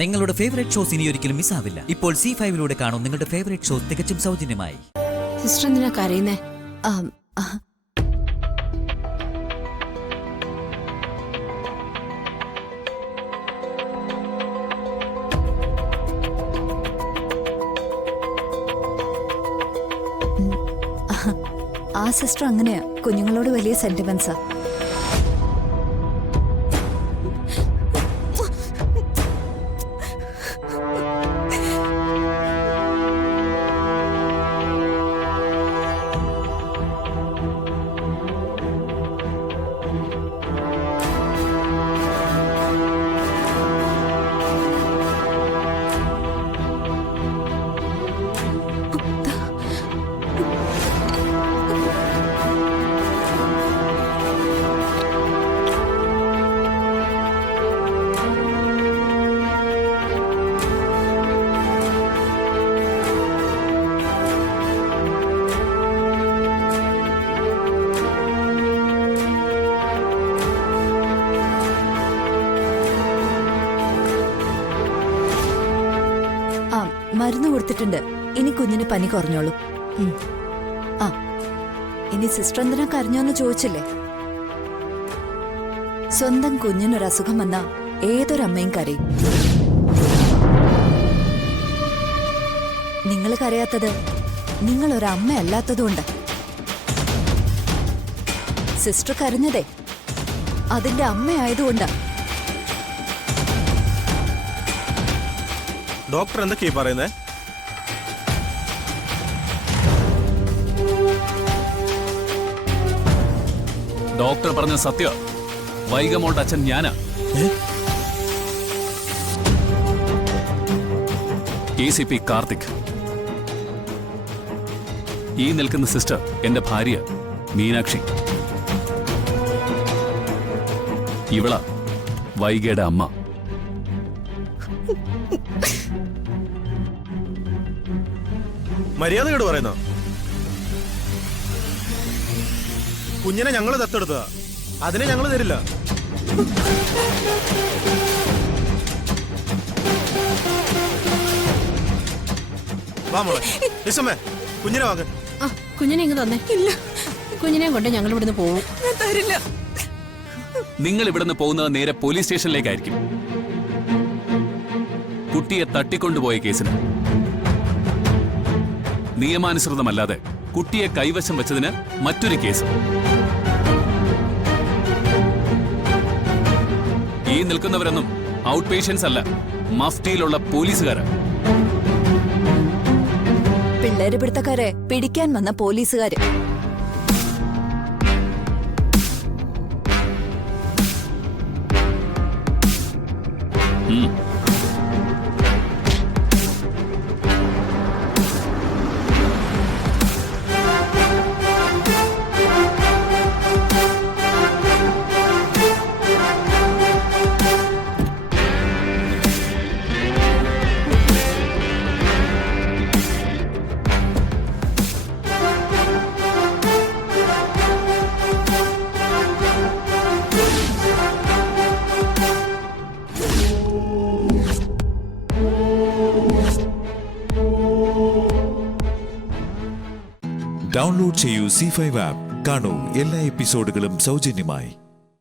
നിങ്ങളുടെ favourite shows ഇനി ഒരിക്കലും മിസ്സാവില്ല. ഇപ്പോൾ C5 കാണും നിങ്ങളുടെ ഫേവറേറ്റ് ഷോസ് തികച്ചും സൗജന്യമായി. സിസ്റ്റർ എന്തിനാ കരയുന്നേ? ആ സിസ്റ്റർ അങ്ങനെയാ, കുഞ്ഞുങ്ങളോട് വലിയ സെന്റിമെന്റ്സാ. മരുന്ന് കൊടുത്തിട്ടുണ്ട്. ഇനി കുഞ്ഞിന് പനി കുറഞ്ഞോളൂ. ഇനി സിസ്റ്റർ എന്തിനാ കരഞ്ഞോന്ന് ചോദിച്ചില്ലേ? സ്വന്തം കുഞ്ഞിനൊരസുഖം വന്നാ ഏതൊരമ്മയും കരയും. നിങ്ങൾ കരയാത്തത് നിങ്ങളൊരമ്മയല്ലാത്തതുകൊണ്ട്. സിസ്റ്റർ കരഞ്ഞതേ അതിന്റെ അമ്മയായതുകൊണ്ടാ. ഡോക്ടർ എന്തൊക്കെയാ പറയുന്നേ? ഡോക്ടർ പറഞ്ഞ സത്യ. വൈഗമോളുടെ അച്ഛൻ ഞാനാ. ACP കാർത്തിക്. ഈ നിൽക്കുന്ന സിസ്റ്റർ എന്റെ ഭാര്യ മീനാക്ഷി. ഇവള വൈഗയുടെ അമ്മ. മര്യാദയോട് പറയുന്നോ? കുഞ്ഞിനെ ഞങ്ങൾ ദത്തെടുത്തതാ, അതിനെ ഞങ്ങൾ തരില്ല. വാ മോളെ, നിസമ്മേ, കുഞ്ഞിനെ വാങ്ങ. കുഞ്ഞിനെ ഇങ്ങ് തന്നെ. ഇല്ല, കുഞ്ഞിനെ കൊണ്ട് ഞങ്ങൾ ഇവിടുന്ന് പോവും. തരില്ല. നിങ്ങൾ ഇവിടുന്ന് പോകുന്നത് നേരെ പോലീസ് സ്റ്റേഷനിലേക്കായിരിക്കും. കുട്ടിയെ തട്ടിക്കൊണ്ടുപോയ കേസിന്. നിയമാനുസൃതമല്ലാതെ കുട്ടിയെ കൈവശം വെച്ചതിന് മറ്റൊരു കേസ്. ഈ നിൽക്കുന്നവരൊന്നും ഔട്ട് പേഷ്യൻസ് അല്ല, മഫ്റ്റിയിലുള്ള പോലീസുകാരാ. പിള്ളേര് പിടുത്തക്കാരെ പിടിക്കാൻ വന്ന പോലീസുകാര്. ഡൗൺലോഡ് ചെയ്യൂ C5 ആപ്പ്. കാണൂ എല്ലാ എപ്പിസോഡുകളും സൗജന്യമായി.